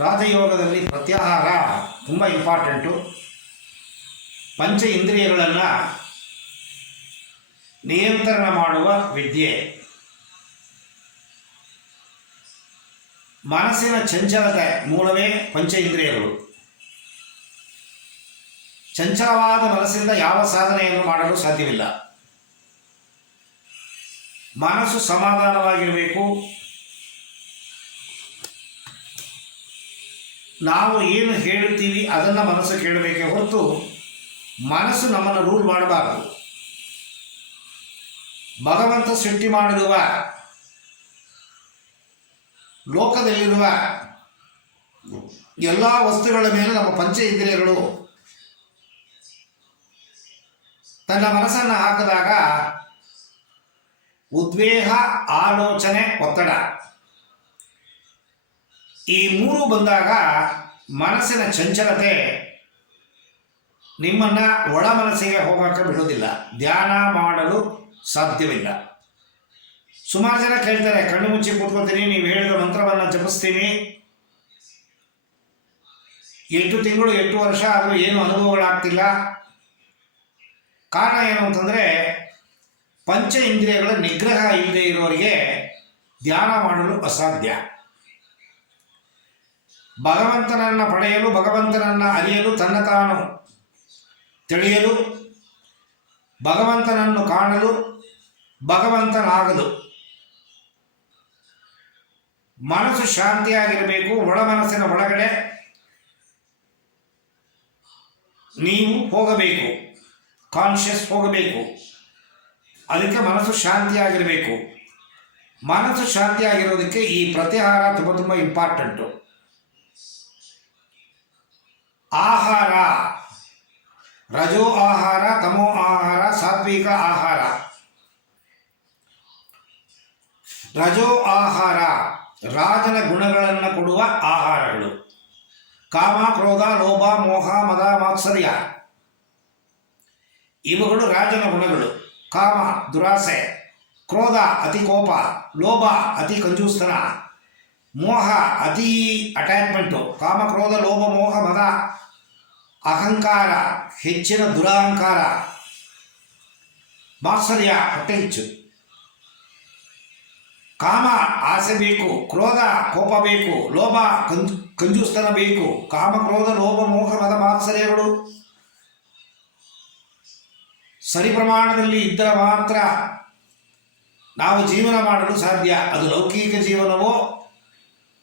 ರಾಜಯೋಗದಲ್ಲಿ ಪ್ರತ್ಯಾಹಾರ ತುಂಬ ಇಂಪಾರ್ಟೆಂಟು. ಪಂಚ ಇಂದ್ರಿಯಗಳನ್ನು ನಿಯಂತ್ರಣ ಮಾಡುವ ವಿದ್ಯೆ. ಮನಸ್ಸಿನ ಚಂಚಲತೆ ಮೂಲವೇ ಪಂಚ ಇಂದ್ರಿಯಗಳು. ಚಂಚಲವಾದ ಮನಸ್ಸಿಂದ ಯಾವ ಸಾಧನೆಯನ್ನು ಮಾಡಲು ಸಾಧ್ಯವಿಲ್ಲ. ಮನಸ್ಸು ಸಮಾಧಾನವಾಗಿರಬೇಕು. ನಾವು ಏನು ಹೇಳುತ್ತೀವಿ ಅದನ್ನು ಮನಸ್ಸು ಕೇಳಬೇಕೇ ಹೊರತು ಮನಸ್ಸು ನಮ್ಮನ್ನು ರೂಲ್ ಮಾಡಬಾರದು. ಭಗವಂತ ಸೃಷ್ಟಿ ಮಾಡಿರುವ ಲೋಕದಲ್ಲಿರುವ ಎಲ್ಲ ವಸ್ತುಗಳ ಮೇಲೆ ನಮ್ಮ ಪಂಚ ಇಂದ್ರಿಯಗಳು ತನ್ನ ಮನಸ್ಸನ್ನು ಹಾಕಿದಾಗ ಉದ್ವೇಗ, ಆಲೋಚನೆ, ಒತ್ತಡ ಈ ಮೂರು ಬಂದಾಗ ಮನಸ್ಸಿನ ಚಂಚಲತೆ ನಿಮ್ಮನ್ನು ಒಳ ಮನಸ್ಸಿಗೆ ಹೋಗೋಕ್ಕೆ ಬಿಡೋದಿಲ್ಲ. ಧ್ಯಾನ ಮಾಡಲು ಸಾಧ್ಯವಿಲ್ಲ. ಸುಮಾರು ಜನ ಕೇಳ್ತಾರೆ, ಕಣ್ಣು ಮುಚ್ಚಿ ಕೂತ್ಕೊತೀನಿ, ನೀವು ಹೇಳಿದ ಮಂತ್ರವನ್ನು ಜಪಿಸ್ತೀನಿ, 8 ತಿಂಗಳು 8 ವರ್ಷ ಆದರೂ ಏನು ಅನುಭವಗಳಾಗ್ತಿಲ್ಲ. ಕಾರಣ ಏನು ಅಂತಂದರೆ ಪಂಚ ಇಂದ್ರಿಯಗಳ ನಿಗ್ರಹ ಇಲ್ಲದೆ ಇರೋರಿಗೆ ಧ್ಯಾನ ಮಾಡಲು ಅಸಾಧ್ಯ. ಭಗವಂತನನ್ನು ಪಡೆಯಲು, ಭಗವಂತನನ್ನು ಅರಿಯಲು, ತನ್ನ ತಾನು ತಿಳಿಯಲು, ಭಗವಂತನನ್ನು ಕಾಣಲು, ಭಗವಂತನಾಗಲು ಮನಸ್ಸು ಶಾಂತಿಯಾಗಿರಬೇಕು. ಒಳ ಮನಸ್ಸಿನ ಒಳಗಡೆ ನೀವು ಹೋಗಬೇಕು, ಕಾನ್ಷಿಯಸ್ ಹೋಗಬೇಕು. ಅದಕ್ಕೆ ಮನಸ್ಸು ಶಾಂತಿಯಾಗಿರಬೇಕು. ಮನಸ್ಸು ಶಾಂತಿಯಾಗಿರೋದಕ್ಕೆ ಈ ಪ್ರತ್ಯಾಹಾರ ತುಂಬ ಇಂಪಾರ್ಟೆಂಟು. ಆಹಾರ, ರಜೋ ಆಹಾರ, ತಮೋ ಆಹಾರ, ಸಾತ್ವಿಕ ಆಹಾರ. ರಜೋ ಆಹಾರ ರಾಜನ ಗುಣಗಳನ್ನು ಕೊಡುವ ಆಹಾರಗಳು. ಕಾಮ, ಕ್ರೋಧ, ಲೋಭ, ಮೋಹ, ಮದ, ಮಾತ್ಸರ್ಯ ಇವುಗಳು ರಾಜನ ಗುಣಗಳು. ಕಾಮ ದುರಾಸೆ, ಕ್ರೋಧ ಅತಿ ಕೋಪ, ಲೋಭ ಅತಿ ಕಂಜೂಸ್ತನ, ಮೋಹ ಅತಿ ಅಟ್ಯಾಚ್ಮೆಂಟು. ಕಾಮ, ಕ್ರೋಧ, ಲೋಭ, ಮೋಹ, ಮದ, ಅಹಂಕಾರ ಹೆಚ್ಚಿನ ದುರಹಂಕಾರ, ಮಾತ್ಸರ್ಯ ಹೊಟ್ಟೆ ಹೆಚ್ಚು. ಕಾಮ ಆಸೆ ಬೇಕು, ಕ್ರೋಧ ಕೋಪ ಬೇಕು, ಲೋಭ ಕಂಜೂಸ್ತನ ಬೇಕು. ಕಾಮ, ಕ್ರೋಧ, ಲೋಭ, ಮೋಹ, ಮದ, ಮಾತ್ಸರ್ಯಗಳು ಸರಿ ಪ್ರಮಾಣದಲ್ಲಿ ಇದ್ದರೆ ಮಾತ್ರ ನಾವು ಜೀವನ ಮಾಡಲು ಸಾಧ್ಯ. ಅದು ಲೌಕಿಕ ಜೀವನವೋ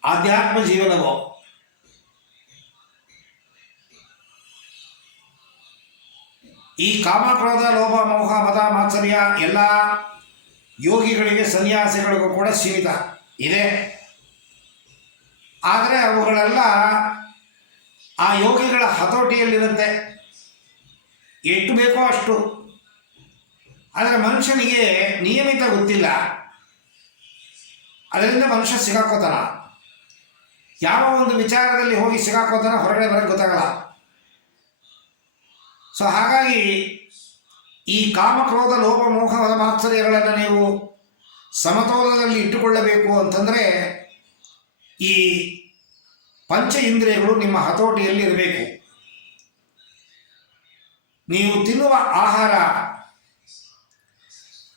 ಆಧ್ಯಾತ್ಮ ಜೀವನವೋ. ಈ ಕಾಮ, ಕ್ರೋಧ, ಲೋಭ, ಮೋಹ, ಮದ, ಮಾತ್ಸರ್ಯ ಎಲ್ಲ ಯೋಗಿಗಳಿಗೆ, ಸನ್ಯಾಸಿಗಳಿಗೂ ಕೂಡ ಸೀಮಿತ ಇದೆ. ಆದರೆ ಅವುಗಳೆಲ್ಲ ಆ ಯೋಗಿಗಳ ಹತೋಟಿಯಲ್ಲಿರುತ್ತೆ, ಎಷ್ಟು ಬೇಕೋ ಅಷ್ಟು. ಆದರೆ ಮನುಷ್ಯನಿಗೆ ನಿಯಮಿತ ಗೊತ್ತಿಲ್ಲ, ಅದರಿಂದ ಮನುಷ್ಯ ಸಿಗಾಕೋತಾನ. ಯಾವ ಒಂದು ವಿಚಾರದಲ್ಲಿ ಹೋಗಿ ಸಿಗಾಕೋತಾನ, ಹೊರಗಡೆ ಬರೋಕ್ಕೆ ಗೊತ್ತಾಗಲ್ಲ. ಸೊ ಹಾಗಾಗಿ ಈ ಕಾಮ, ಕ್ರೋಧ, ಲೋಭ, ಮೋಹ, ಮದ, ಮಾತ್ಸರ್ಯಗಳನ್ನು ನೀವು ಸಮತೋಲನದಲ್ಲಿ ಇಟ್ಟುಕೊಳ್ಳಬೇಕು ಅಂತಂದರೆ ಈ ಪಂಚ ಇಂದ್ರಿಯಗಳು ನಿಮ್ಮ ಹತೋಟಿಯಲ್ಲಿ ಇರಬೇಕು. ನೀವು ತಿನ್ನುವ ಆಹಾರ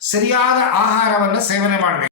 ಸರಿಯಾದ ಆಹಾರವನ್ನು ಸೇವನೆ ಮಾಡಬೇಕು.